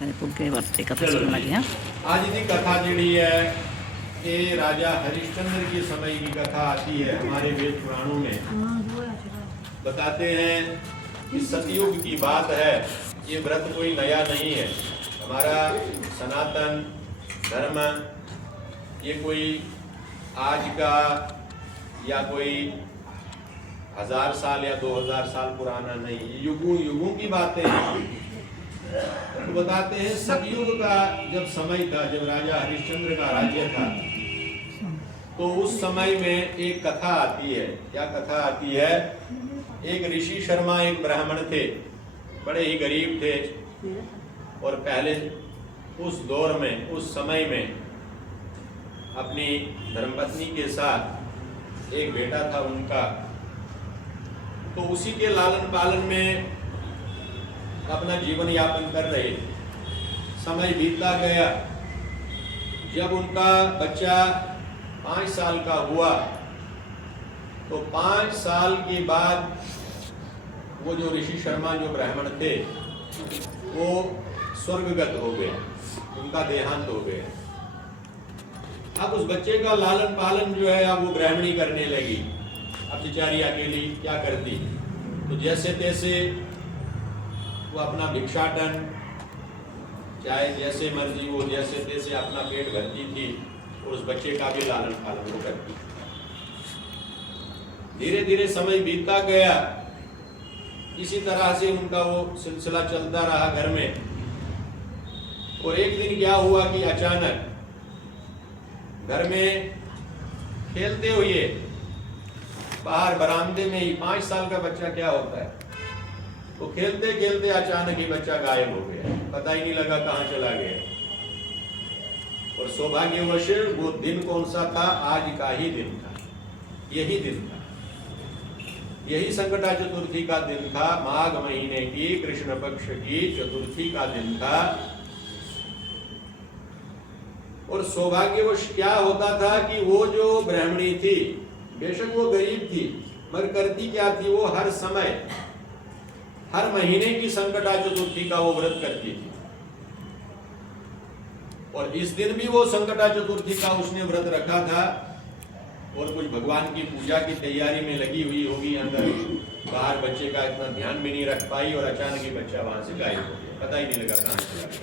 सारे पुगे वर्ते कथा सुनने लगे हैं। आज की कथा जी है ये राजा हरिश्चंद्र की समय की कथा आती है हमारे वेद पुराणों में। बताते हैं कि सतयुग की बात है। ये व्रत कोई नया नहीं है, हमारा सनातन धर्म ये कोई आज का या कोई 1000 साल या 2000 साल पुराना नहीं, ये युगों युगों की बातें हैं। तो बताते हैं सतयुग का जब समय था, जब राजा हरिश्चंद्र का राज्य था, तो उस समय में एक कथा आती है। क्या कथा आती है? एक ऋषि शर्मा एक ब्राह्मण थे, बड़े ही गरीब थे। और पहले उस दौर में उस समय में अपनी धर्मपत्नी के साथ एक बेटा था उनका, तो उसी के लालन पालन में अपना जीवन यापन कर रहे थे। समय बीतता गया, जब उनका बच्चा 5 साल का हुआ तो 5 साल के बाद वो जो ऋषि शर्मा जो ब्राह्मण थे वो स्वर्गगत हो गए, उनका देहांत हो गया। अब उस बच्चे का लालन पालन जो है अब वो ब्राह्मणी करने लगी। अब बेचारी अकेली क्या करती, तो जैसे तैसे वो अपना भिक्षाटन, चाहे जैसे मर्जी वो जैसे तैसे अपना पेट भरती थी और उस बच्चे का भी लालन पालन वो करती। धीरे धीरे समय बीतता गया, इसी तरह से उनका वो सिलसिला चलता रहा घर में। और एक दिन क्या हुआ कि अचानक घर में खेलते हुए बाहर बरामदे में ही 5 साल का बच्चा क्या होता है, तो खेलते खेलते अचानक ही बच्चा गायब हो गया, पता ही नहीं लगा कहाँ चला गया। और सौभाग्यवश वो दिन कौन सा था? आज का ही दिन था, यही दिन था, यही संकटा चतुर्थी का दिन था। माघ महीने की कृष्ण पक्ष की चतुर्थी का दिन था। और सौभाग्यवश क्या होता था कि वो जो ब्राह्मणी थी, बेशक वो गरीब थी, मगर करती क्या थी, वो हर समय हर महीने की संकटा चतुर्थी का वो व्रत करती थी। और इस दिन भी वो संकटा चतुर्थी का उसने व्रत रखा था और कुछ भगवान की पूजा की तैयारी में लगी हुई होगी अंदर। बाहर बच्चे का इतना ध्यान भी नहीं रख पाई और अचानक ही बच्चा वहां से गायब हो गया, पता ही नहीं लगा कहां चला गया।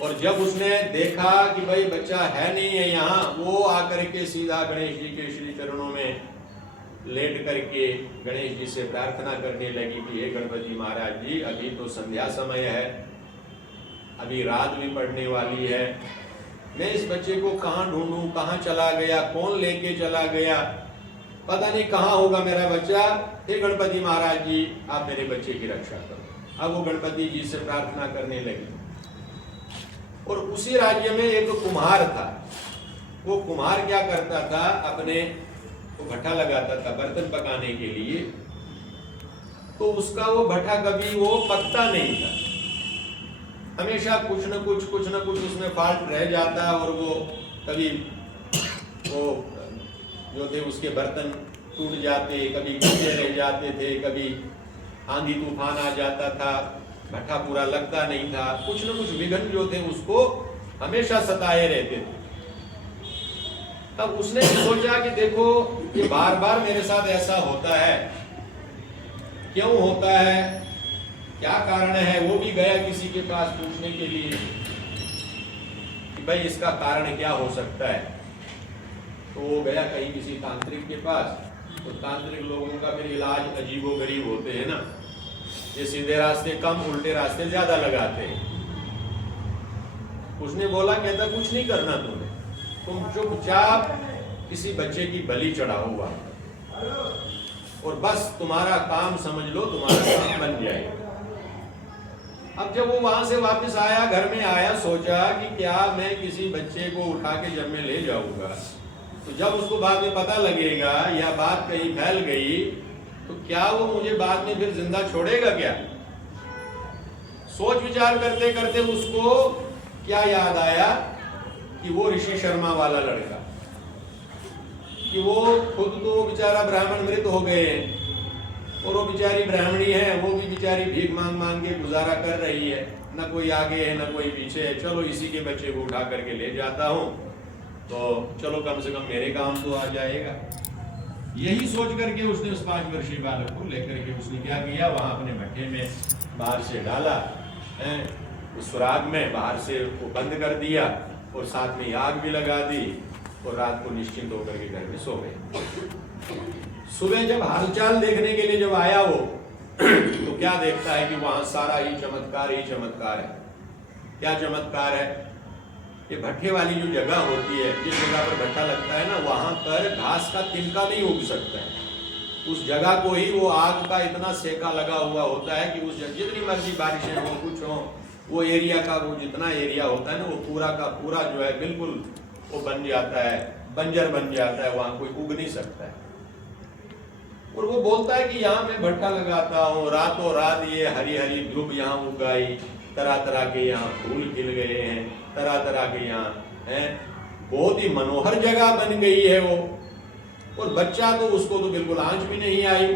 और जब उसने देखा कि भाई बच्चा है नहीं है यहाँ, वो आकर के सीधा गणेश जी के श्री चरणों में लेट करके गणेश जी से प्रार्थना करने लगी कि हे गणपति महाराज जी, अभी तो संध्या समय है, अभी रात भी पड़ने वाली है, मैं इस बच्चे को कहाँ ढूंढूं, कहाँ चला गया, कौन लेके चला गया, पता नहीं कहाँ होगा मेरा बच्चा। हे गणपति महाराज जी, आप मेरे बच्चे की रक्षा करो। अब वो गणपति जी से प्रार्थना करने लगी। और उसी राज्य में एक कुम्हार था। वो कुम्हार क्या करता था, अपने वो भट्ठा लगाता था बर्तन पकाने के लिए, तो उसका वो भट्ठा कभी वो पकता नहीं था, हमेशा कुछ न कुछ उसमें फॉल्ट रह जाता। और वो कभी वो जो थे उसके बर्तन टूट जाते, कभी कच्चे रह जाते थे, कभी आंधी तूफान आ जाता था, भट्ठा पूरा लगता नहीं था, कुछ न कुछ विघ्न जो थे उसको हमेशा सताए रहते थे। तब उसने सोचा कि देखो ये बार बार मेरे साथ ऐसा होता है, क्यों होता है, क्या कारण है। वो भी गया किसी के पास पूछने के लिए कि भाई इसका कारण क्या हो सकता है। तो वो गया कहीं किसी तांत्रिक के पास। तो तांत्रिक लोगों का फिर इलाज अजीबोगरीब होते हैं ना, ये सीधे रास्ते कम, उल्टे रास्ते ज्यादा लगाते हैं। उसने बोला, कहता कुछ नहीं करना तुम्हें, तुम चुपचाप किसी बच्चे की बलि चढ़ाओ हुआ और बस तुम्हारा काम समझ लो, तुम्हारा काम बन जाएगा। अब जब वो वहां से वापस आया, घर में आया, सोचा कि क्या मैं किसी बच्चे को उठा के जब मैं ले जाऊंगा, तो जब उसको बाद में पता लगेगा या बात कहीं फैल गई, तो क्या वो मुझे बाद में फिर जिंदा छोड़ेगा क्या। सोच विचार करते करते उसको क्या याद आया कि वो ऋषि शर्मा वाला लड़का, कि वो खुद तो बेचारा ब्राह्मण मृत हो गए हैं, और वो बेचारी ब्राह्मणी है, वो भी बेचारी भीख मांग मांग के गुजारा कर रही है, न कोई आगे है न कोई पीछे है। चलो इसी के बच्चे को उठा करके ले जाता हूँ, तो चलो कम से कम मेरे काम तो आ जाएगा। यही सोच करके उसने उस 5 वर्षीय बालक को लेकर के उसने क्या किया, वहां अपने भट्टे में बाहर से डाला, उस सुराग में बाहर से वो बंद कर दिया और साथ में आग भी लगा दी और रात को निश्चिंत होकर के घर में सो गए। सुबह जब हालचाल देखने के लिए जब आया वो तो क्या देखता है कि वहां सारा ही चमत्कार है। क्या चमत्कार है? ये भट्टे वाली जो जगह होती है, जिस जगह पर भट्टा लगता है ना, वहां पर घास का तिनका नहीं उग सकता है। उस जगह को ही वो आग का इतना सेका लगा हुआ होता है कि उस जितनी मर्जी बारिशें हो कुछ हो, वो एरिया का वो जितना एरिया होता है ना, वो पूरा का पूरा जो है बिल्कुल वो बन जाता है, बंजर बन जाता है, वहां कोई उग नहीं सकता है। और वो बोलता है कि यहाँ मैं भट्टा लगाता हूँ, रातों रात ये हरी हरी ध्रुव यहाँ उगाई, तरह तरह के यहाँ फूल खिल गए हैं, तरह तरह के यहाँ हैं, बहुत ही मनोहर जगह बन गई है वो। और बच्चा तो उसको तो बिल्कुल आंच भी नहीं आई,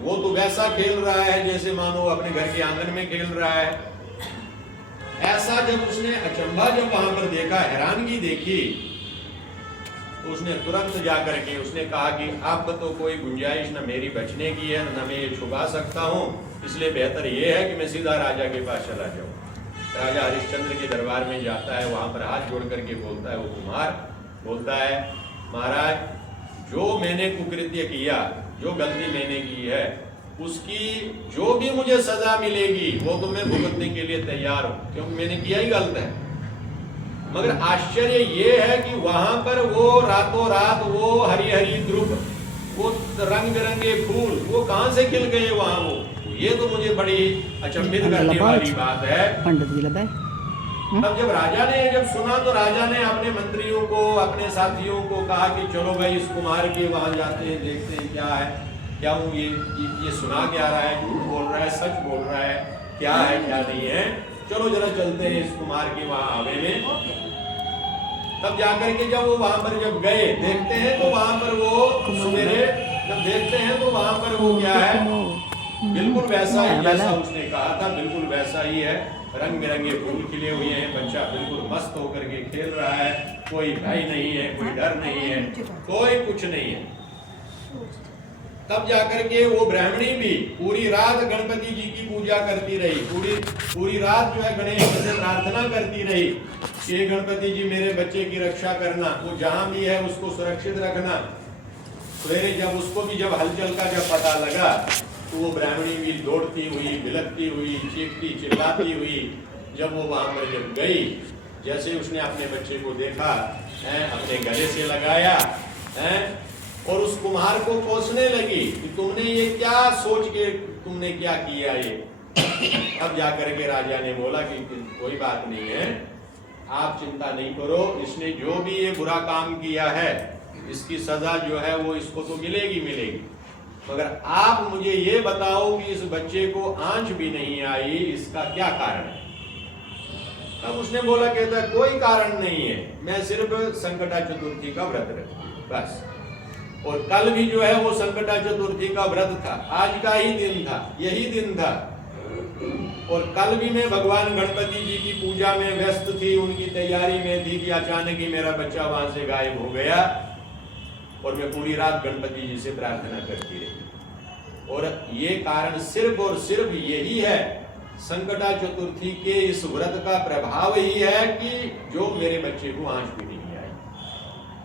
वो तो वैसा खेल रहा है जैसे मानो अपने घर के आंगन में खेल रहा है। ऐसा जब उसने अचंभा जब वहां पर देखा, हैरानगी देखी, तो उसने तुरंत जाकर के उसने कहा कि अब तो कोई गुंजाइश न मेरी बचने की है, न मैं ये छुपा सकता हूँ, इसलिए बेहतर ये है कि मैं सीधा राजा के पास चला जाऊँ। राजा हरिश्चंद्र के दरबार में जाता है, वहां पर हाथ जोड़ करके बोलता है वो कुमार, बोलता है महाराज जो मैंने कुकृत्य किया, जो गलती मैंने की है, उसकी जो भी मुझे सजा मिलेगी वो तो मैं भुगतने के लिए तैयार हूं, क्योंकि मैंने किया ही गलत है। मगर आश्चर्य ये है कि वहां पर वो रातों रात वो हरी हरी ध्रुव, वो रंग बिरंगे फूल वो कहां से खिल गए वहां वो, ये तो मुझे बड़ी अचंभित करने वाली बात है। तब जब राजा ने जब सुना तो राजा ने अपने मंत्रियों को, अपने साथियों को कहा कि चलो भाई इस कुमार के वहां जाते हैं, देखते हैं क्या है, क्या हूँ ये सुना क्या रहा है, झूठ बोल रहा है, सच बोल रहा है, क्या है क्या नहीं है, चलो जरा चलते हैं इस कुमार के वहां आवे में। तब जाकर के जब वो वहां पर जब गए, देखते हैं तो वहां पर वो सवेरे जब देखते हैं तो वहां पर वो क्या है, बिल्कुल वैसा ही जैसा उसने कहा था, बिल्कुल वैसा ही है। रंग बिरंगे फूल खिले हुए हैं, बच्चा बिल्कुल मस्त होकर के खेल रहा है, कोई भय नहीं है, कोई डर नहीं है, कोई कुछ नहीं है। तब जाकर के वो ब्राह्मणी भी पूरी रात गणपति जी की पूजा करती रही, पूरी रात जो है गणेश से प्रार्थना करती रही कि गणपति जी मेरे बच्चे की रक्षा करना, वो जहां भी है उसको सुरक्षित रखना। सवेरे जब उसको भी जब हलचल का जब पता लगा तो वो ब्राह्मणी भी दौड़ती हुई, बिलकती हुई, चीखती चिल्लाती हुई जब वो वहां पर जब गई, जैसे उसने अपने बच्चे को देखा अपने गले से लगाया और उस कुम्हार को कोसने लगी कि तुमने ये क्या सोच के तुमने क्या किया ये। अब जाकर के राजा ने बोला कि कोई बात नहीं है, आप चिंता नहीं करो, इसने जो भी ये बुरा काम किया है इसकी सजा जो है वो इसको तो मिलेगी, मगर आप मुझे ये बताओ कि इस बच्चे को आंच भी नहीं आई, इसका क्या कारण है। तब उसने बोला, कहता है कोई कारण नहीं है, मैं सिर्फ संकटा चतुर्थी का व्रत रखती बस। और कल भी जो है वो संकटा चतुर्थी का व्रत था, आज का ही दिन था, यही दिन था। और कल भी मैं भगवान गणपति जी की पूजा में व्यस्त थी, उनकी तैयारी में थी कि अचानक ही मेरा बच्चा वहां से गायब हो गया और मैं पूरी रात गणपति जी से प्रार्थना करती रही। और ये कारण सिर्फ और सिर्फ यही है, संकटा चतुर्थी के इस व्रत का प्रभाव ही है कि जो मेरे बच्चे को आंच भी नहीं आई।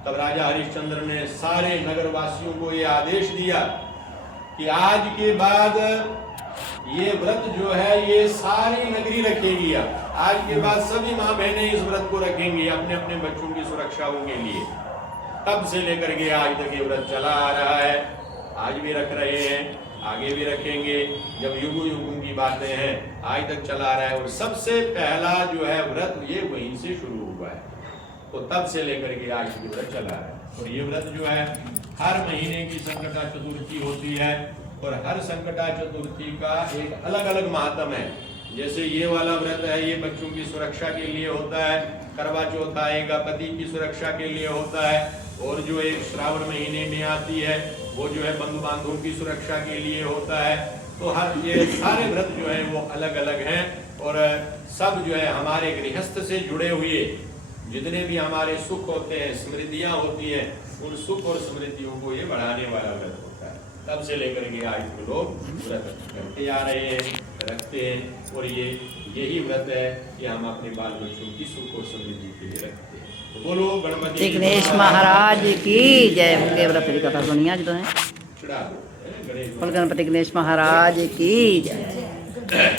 तब राजा हरिश्चंद्र ने सारे नगरवासियों को ये आदेश दिया कि आज के बाद ये व्रत जो है ये सारी नगरी रखेगी। आज के बाद सभी माँ बहनें इस व्रत को रखेंगी अपने अपने बच्चों की सुरक्षा के लिए। तब से लेकर के आज तक ये व्रत चला आ रहा है, आज भी रख रहे हैं, आगे भी रखेंगे, जब युगों की बातें हैं आज तक चला रहा है। और सबसे पहला जो है व्रत ये वहीं से शुरू हुआ है, तो तब से लेकर के आज भी व्रत चला रहा है। और ये व्रत जो है हर महीने की संकटा चतुर्थी होती है और हर संकटा चतुर्थी का एक अलग अलग महात्म है। जैसे ये वाला व्रत है ये बच्चों की सुरक्षा के लिए होता है, करवा चौथ आएगा पति की सुरक्षा के लिए होता है, और जो एक श्रावण महीने में आती है वो जो है बंधु बांधवों की सुरक्षा के लिए होता है। तो हर ये सारे व्रत जो है वो अलग अलग हैं और सब जो है हमारे गृहस्थ से जुड़े हुए जितने भी हमारे सुख होते हैं, समृद्धियां होती हैं, उन सुख और समृद्धियों को ये बढ़ाने वाला व्रत होता है। तब से लेकर के आज तो लोग व्रत करते आ रहे हैं, रखते हैं और यही व्रत है कि हम अपने बाल बच्चों की सुख और समृद्धि के लिए रखते हैं। तो बोलो गणपति गणेश महाराज की जय। उनके व्रत की कथा सुनिए आज तो है। चढ़ा दो गणेश गणपति गणेश महाराज की जय।